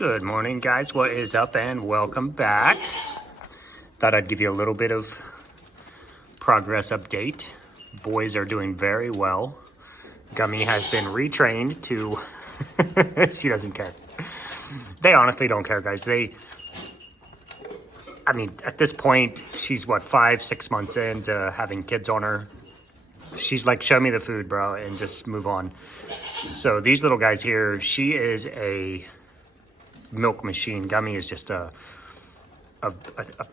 Good morning, guys. What is up, and welcome back. Thought I'd give you a little bit of progress update. Boys are doing very well. Gummy has been retrained to she doesn't care. They honestly don't care, guys. I mean, at this point, she's what, 5-6 months into having kids on her. She's like, show me the food, bro, and just move on. So these little guys here, she is a milk machine. Gummy is just a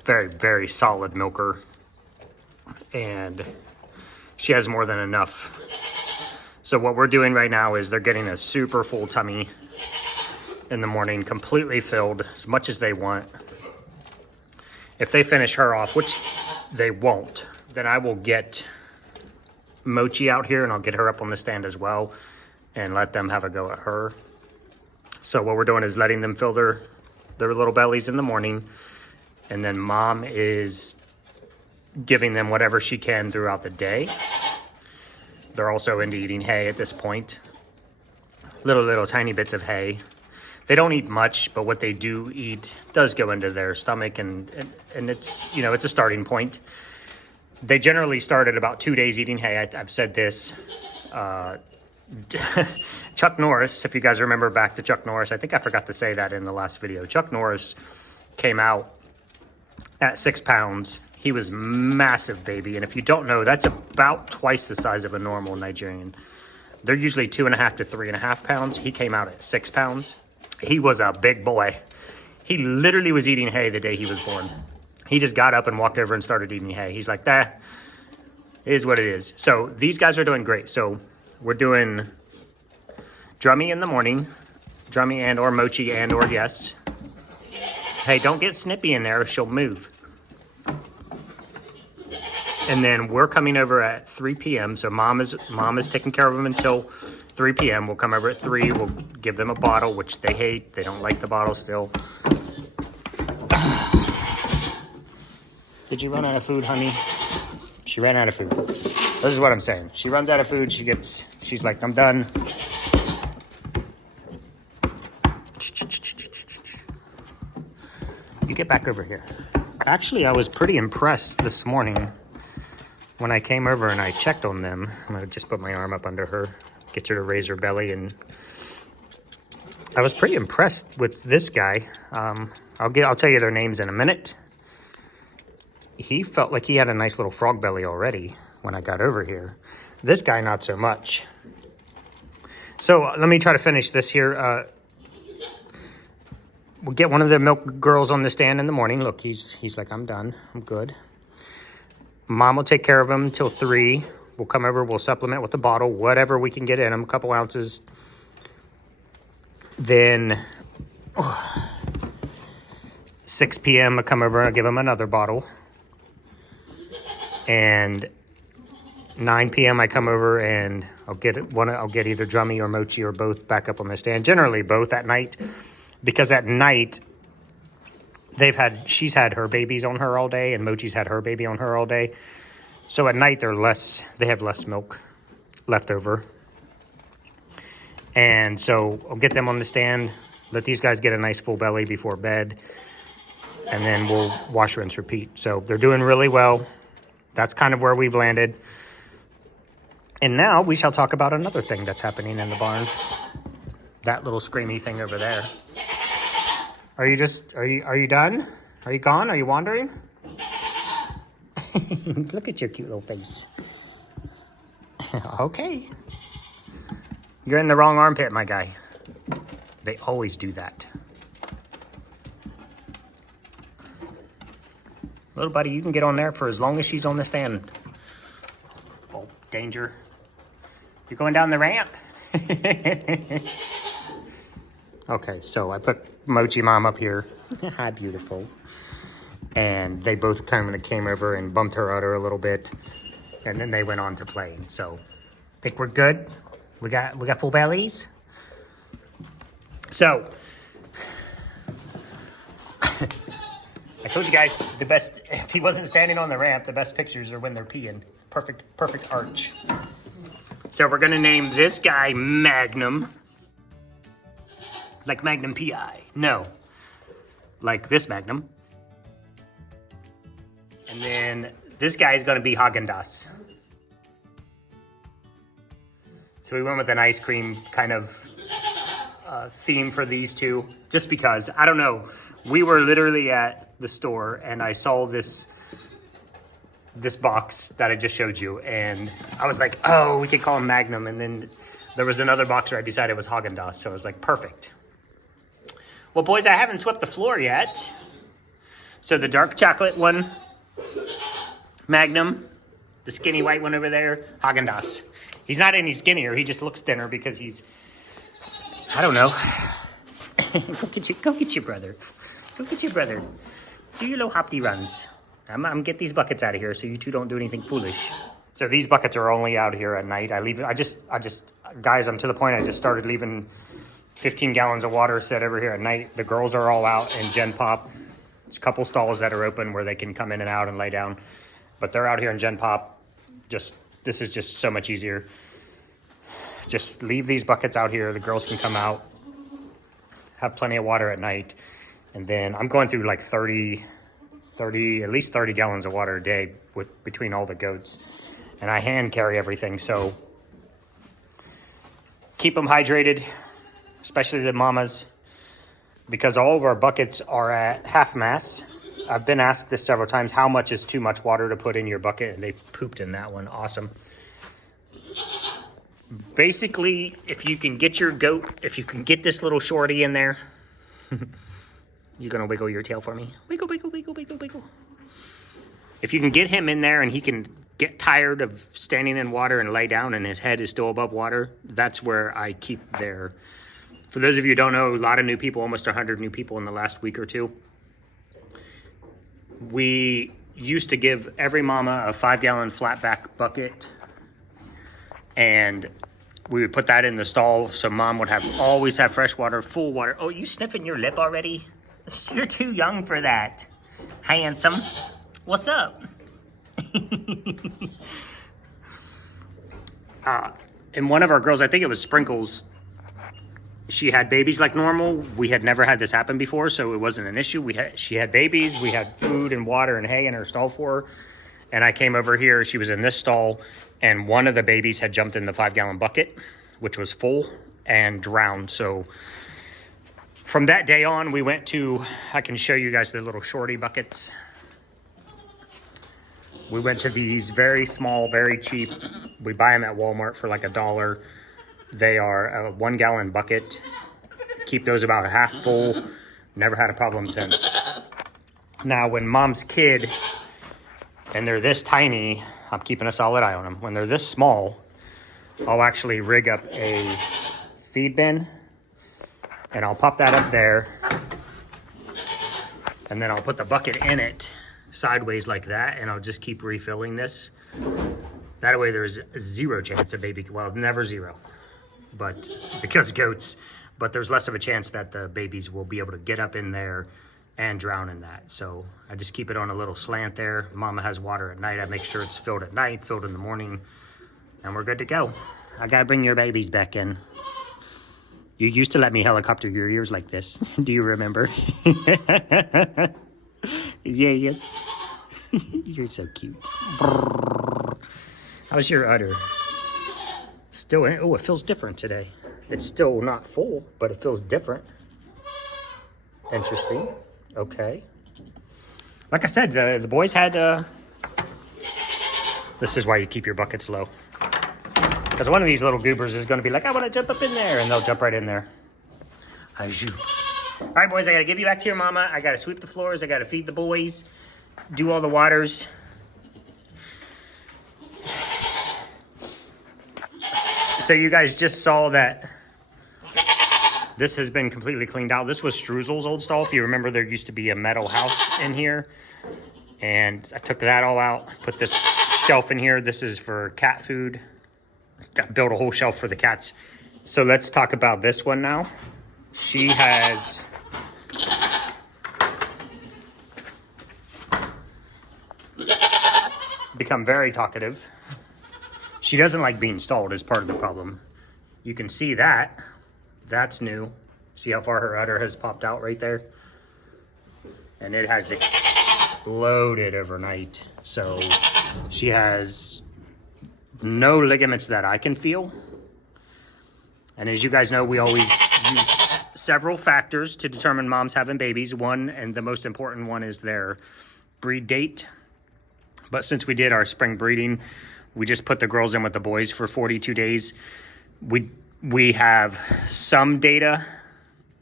very, very solid milker, and she has more than enough. So what we're doing right now is they're getting a super full tummy in the morning, completely filled, as much as they want. If they finish her off, which they won't, then I will get Mochi out here and I'll get her up on the stand as well and let them have a go at her. So what we're doing is letting them fill their little bellies in the morning, and then mom is giving them whatever she can throughout the day. They're also into eating hay at this point. Little tiny bits of hay. They don't eat much, but what they do eat does go into their stomach, and it's, you know, it's a starting point. They generally start at about 2 days eating hay. I've said this. Chuck Norris, if you guys remember back to Chuck Norris, I think I forgot to say that in the last video. Chuck Norris came out at 6 pounds. He was massive, baby. And if you don't know, that's about twice the size of a normal Nigerian. They're usually 2.5 to 3.5 pounds. He came out at 6 pounds. He was a big boy. He literally was eating hay the day he was born. He just got up and walked over and started eating hay. He's like, that is what it is. So these guys are doing great. So we're doing Drummy in the morning. Drummy and or Mochi and or yes. Hey, don't get Snippy in there. She'll move. And then we're coming over at 3 p.m. So mom is taking care of them until 3 p.m. We'll come over at 3. We'll give them a bottle, which they hate. They don't like the bottle still. Did you run out of food, honey? She ran out of food. This is what I'm saying. She runs out of food. She's like, I'm done. You get back over here. Actually, I was pretty impressed this morning when I came over and I checked on them. I'm gonna just put my arm up under her, get her to raise her belly, and I was pretty impressed with this guy. I'll tell you their names in a minute. He felt like he had a nice little frog belly already when I got over here. This guy, not so much. So let me try to finish this here. We'll get one of the milk girls on the stand in the morning. Look, he's like, I'm done. I'm good. Mom will take care of him till 3. We'll come over. We'll supplement with the bottle, whatever we can get in him, a couple ounces. Then 6 p.m. I'll come over and I'll give him another bottle. And 9 p.m. I come over and I'll get either Drummy or Mochi or both back up on the stand. Generally both at night, because at night she's had her babies on her all day and Mochi's had her baby on her all day. So at night they have less milk left over. And so I'll get them on the stand, let these guys get a nice full belly before bed, and then we'll wash, rinse, repeat. So they're doing really well. That's kind of where we've landed. And now we shall talk about another thing that's happening in the barn. That little screamy thing over there. Are you done? Are you gone? Are you wandering? Look at your cute little face. Okay. You're in the wrong armpit, my guy. They always do that. Little buddy, you can get on there for as long as she's on the stand. Oh, danger. You're going down the ramp. Okay, so I put Mochi Mom up here. Hi, beautiful. And they both kind of came over and bumped her udder a little bit. And then they went on to play. So, think we're good? We got full bellies? So, I told you guys the best, if he wasn't standing on the ramp, the best pictures are when they're peeing. Perfect arch. So we're gonna name this guy Magnum. Like Magnum PI. No. Like this Magnum. And then this guy is gonna be Haagen-Dazs. So we went with an ice cream kind of theme for these two, just because, I don't know. We were literally at the store and I saw this box that I just showed you, and I was like, oh, we could call him Magnum. And then there was another box where I decided it was Haagen-Dazs, so I was like, perfect. Well, boys, I haven't swept the floor yet. So the dark chocolate one, Magnum. The skinny white one over there, Haagen-Dazs. He's not any skinnier, he just looks thinner because he's, I don't know. Go get your brother. Go get your brother. Do your little hoppy runs. I'm get these buckets out of here so you two don't do anything foolish. So these buckets are only out here at night. I just, guys, I'm to the point I just started leaving 15 gallons of water set over here at night. The girls are all out in Gen Pop. There's a couple stalls that are open where they can come in and out and lay down. But they're out here in Gen Pop. This is just so much easier. Just leave these buckets out here. The girls can come out, have plenty of water at night. And then I'm going through like at least 30 gallons of water a day between all the goats. And I hand carry everything, so keep them hydrated, especially the mamas, because all of our buckets are at half mast. I've been asked this several times, how much is too much water to put in your bucket? And they pooped in that one. Awesome. Basically, if you can get your goat, if you can get this little shorty in there, you're going to wiggle your tail for me. Wiggle, wiggle, wiggle, wiggle, wiggle. If you can get him in there and he can get tired of standing in water and lay down and his head is still above water, that's where I keep their... For those of you who don't know, a lot of new people, almost 100 new people in the last week or two. We used to give every mama a 5-gallon flatback bucket, and we would put that in the stall so mom would always have fresh water, full water. Oh, you sniffing your lip already? You're too young for that. Handsome. What's up? And one of our girls, I think it was Sprinkles, she had babies like normal. We had never had this happen before, so it wasn't an issue. She had babies. We had food and water and hay in her stall for her. And I came over here. She was in this stall, and one of the babies had jumped in the 5-gallon bucket, which was full, and drowned. So from that day on, we went to, I can show you guys the little shorty buckets. We went to these very small, very cheap. We buy them at Walmart for like $1. They are a 1-gallon bucket. Keep those about half full. Never had a problem since. Now, when mom's kid, and they're this tiny, I'm keeping a solid eye on them. When they're this small, I'll actually rig up a feed bin, and I'll pop that up there, and then I'll put the bucket in it sideways like that, and I'll just keep refilling this. That way there's zero chance of baby, well, never zero, but because goats, but there's less of a chance that the babies will be able to get up in there and drown in that. So I just keep it on a little slant there. Mama has water at night. I make sure it's filled at night, filled in the morning, and we're good to go. I gotta bring your babies back in. You used to let me helicopter your ears like this. Do you remember? Yes. You're so cute. How's your udder? Still in? Oh, it feels different today. It's still not full, but it feels different. Interesting. Okay. Like I said, the boys had... This is why you keep your buckets low. Because one of these little goobers is going to be like, I want to jump up in there. And they'll jump right in there. All right, boys, I got to give you back to your mama. I got to sweep the floors. I got to feed the boys. Do all the waters. So you guys just saw that this has been completely cleaned out. This was Struzel's old stall. If you remember, there used to be a metal house in here. And I took that all out. Put this shelf in here. This is for cat food. I built a whole shelf for the cats. So let's talk about this one now. She has become very talkative. She doesn't like being stalled is part of the problem. You can see that. That's new. See how far her udder has popped out right there? And it has exploded overnight. So she has no ligaments that I can feel. And as you guys know, we always use several factors to determine moms having babies. One, and the most important one, is their breed date. But since we did our spring breeding, we just put the girls in with the boys for 42 days. We have some data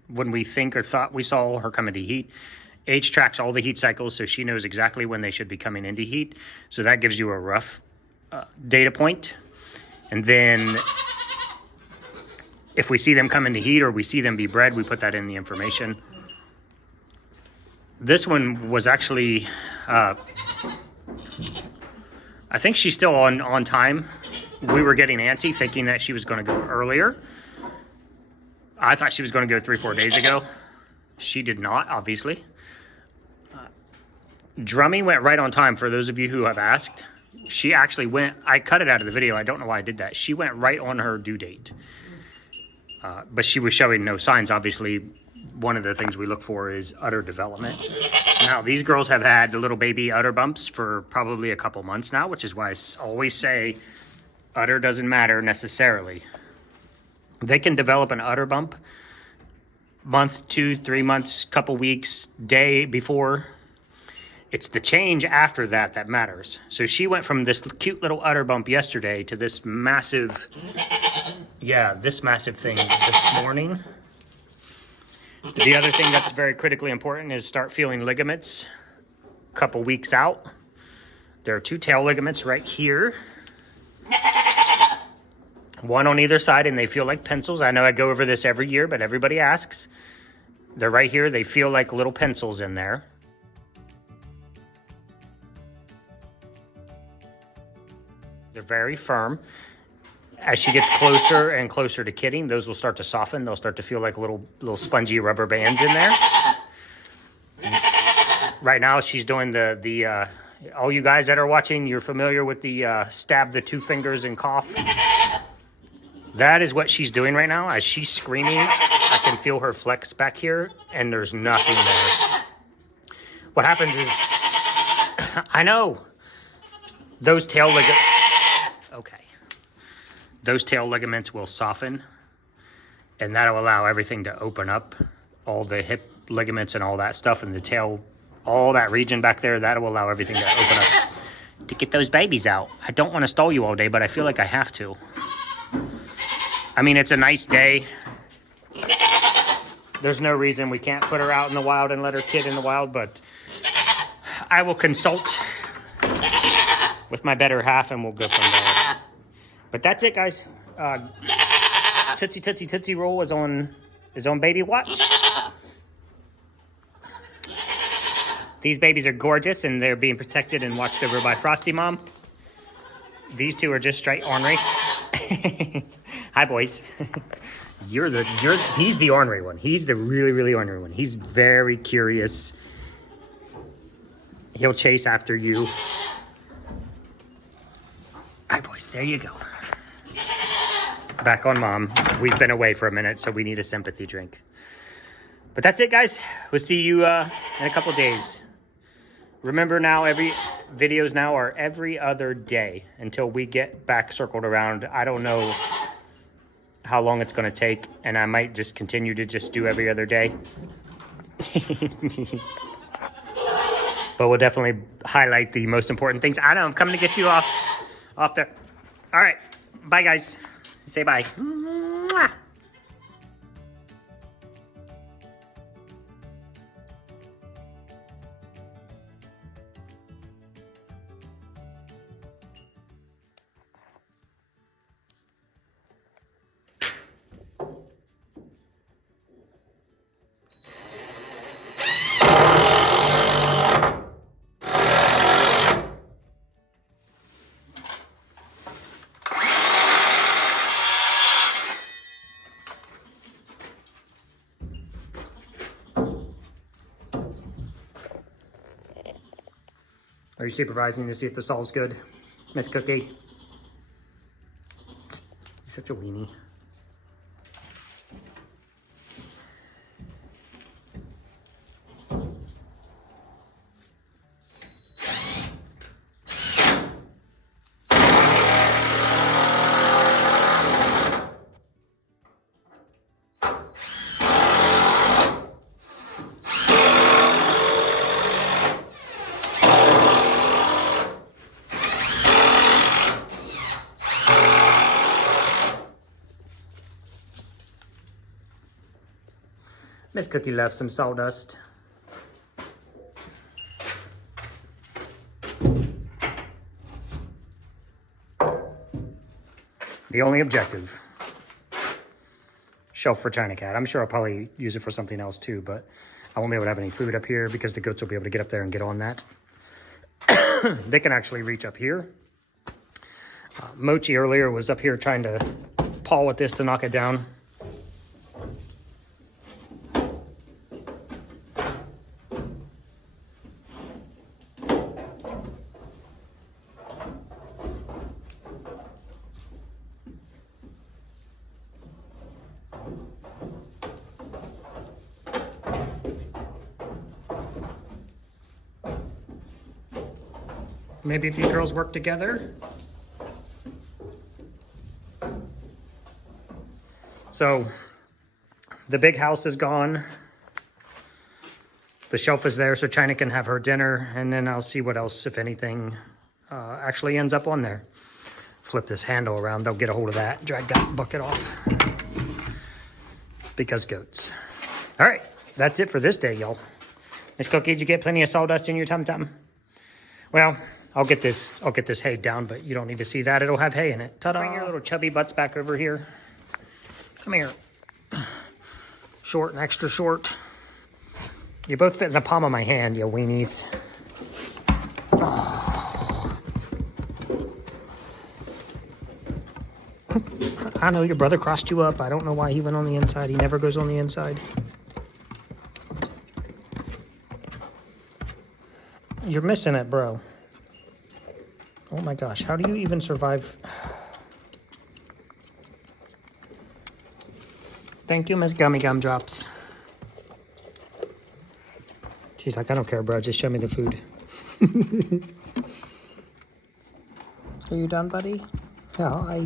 when we think or thought we saw her come into heat. H tracks all the heat cycles, so she knows exactly when they should be coming into heat. So that gives you a rough data point. And then if we see them come into heat or we see them be bred, we put that in the information. This one was actually, I think she's still on time. We were getting antsy thinking that she was going to go earlier. I thought she was going to go 3-4 days ago. She did not, obviously. Drummy went right on time. For those of you who have asked, she actually went, I cut it out of the video. I don't know why I did that. She went right on her due date. But she was showing no signs. Obviously, one of the things we look for is udder development. Now, these girls have had little baby udder bumps for probably a couple months now, which is why I always say udder doesn't matter necessarily. They can develop an udder bump month, 2-3 months, couple weeks, day before. It's the change after that that matters. So she went from this cute little udder bump yesterday to this massive, this massive thing this morning. The other thing that's very critically important is start feeling ligaments a couple weeks out. There are 2 tail ligaments right here. One on either side, and they feel like pencils. I know I go over this every year, but everybody asks. They're right here. They feel like little pencils in there. They're very firm. As she gets closer and closer to kidding, those will start to soften. They'll start to feel like little spongy rubber bands in there. Right now, she's doing the all you guys that are watching, you're familiar with the stab the 2 fingers and cough. That is what she's doing right now. As she's screaming, I can feel her flex back here, and there's nothing there. What happens is, I know, those tail ligaments, okay. Those tail ligaments will soften, and that'll allow everything to open up. All the hip ligaments and all that stuff, and the tail, all that region back there, that'll allow everything to open up to get those babies out. I don't want to stall you all day, but I feel like I have to. I mean, it's a nice day. There's no reason we can't put her out in the wild and let her kid in the wild, but I will consult with my better half and we'll go from there. But that's it, guys. Tootsie Tootsie Tootsie Roll is on baby watch. These babies are gorgeous and they're being protected and watched over by Frosty Mom. These 2 are just straight ornery. Hi, boys. He's the ornery one. He's the really, really ornery one. He's very curious. He'll chase after you. Hi, boys. There you go. Back on Mom. We've been away for a minute, so we need a sympathy drink. But that's it, guys. We'll see you in a couple days. Remember now, videos now are every other day until we get back circled around. I don't know how long it's going to take, and I might just continue to just do every other day. But we'll definitely highlight the most important things. I know, I'm coming to get you off there. All right. Bye, guys. Say bye. Mwah. Are you supervising to see if the stall's good, Miss Cookie? You're such a weenie. Miss Cookie loves some sawdust. The only objective. Shelf for China Cat. I'm sure I'll probably use it for something else too, but I won't be able to have any food up here because the goats will be able to get up there and get on that. They can actually reach up here. Mochi earlier was up here trying to paw with this to knock it down. Maybe if you girls work together. So the big house is gone. The shelf is there so China can have her dinner, and then I'll see what else, if anything, actually ends up on there. Flip this handle around, they'll get a hold of that, drag that bucket off. Because goats. All right, that's it for this day, y'all. Miss Cookie, did you get plenty of sawdust in your tum-tum? Well, I'll get this hay down, but you don't need to see that. It'll have hay in it. Ta-da! Bring your little chubby butts back over here. Come here. Short and extra short. You both fit in the palm of my hand, you weenies. Oh. I know your brother crossed you up. I don't know why he went on the inside. He never goes on the inside. You're missing it, bro. Oh my gosh, how do you even survive? Thank you, Miss Gummy Gumdrops. She's like, I don't care, bro. Just show me the food. Are you done, buddy? Yeah,